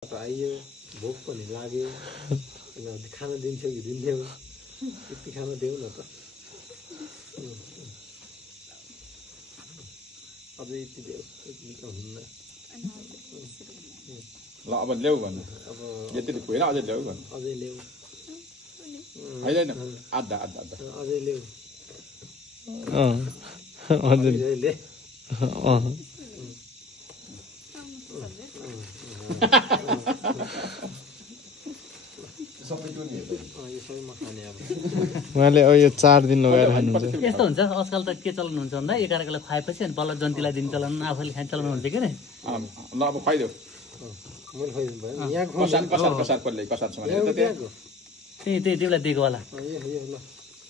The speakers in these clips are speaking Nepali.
आइयो भोक पनि लाग्यो खाना दिन्थ्यो कि दिन्थ्यौ यति खाना देऊ न त अझै यति देऊ हुन्न ल अब ल्याऊ भन्नु अब यति होइन अझै ल्याऊ भन्नु अझै ल्याऊ होइन आधा आधा आधा अझै ल्याऊ अझै ले उहाँले अब यो 4 दिन लगाएर खानुहुन्छ यस्तो हुन्छ आजकल त के चलन हुन्छ भन्दा एकाअर्कालाई खुवाएपछि अनि बल्ल जन्तीलाई दिने चलन आफूले खाने चलन हुन्छ के रे ल अब खुवाइदेऊ मैले खुवाइदिनु भयो यहाँ कसार कसार कसार पर्ले कसार छ भने त्यही त्यसलाई दिएको होला ल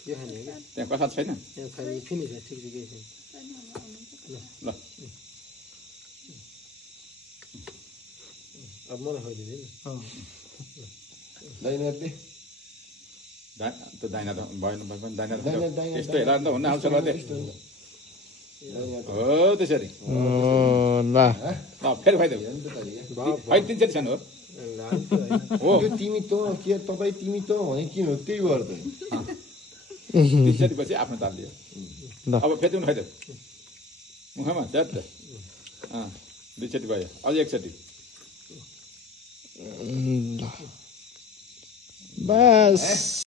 यो खाने हो त्यहाँ कसार छैन यहाँ खाने फिनिस ठिक ठिकै छ ल अब मलाई खुवाइदिनु दाइनाले त्यो दाइना त भएन पनि दाइना त्यस्तो हेरेर त हुन आउँछ ल हो त्यसरी ल ल फेरि खुवाइदेऊ है 3 छैन हो तिमी त के तपाईँ तिमी त भने किन हो त्यही भएर त 3 पछि आफ्नो ताल दियो अब फेरि खुवाइदेऊ मुखमा झट्ट 2 चोटि भयो अझ 1 चोटि बस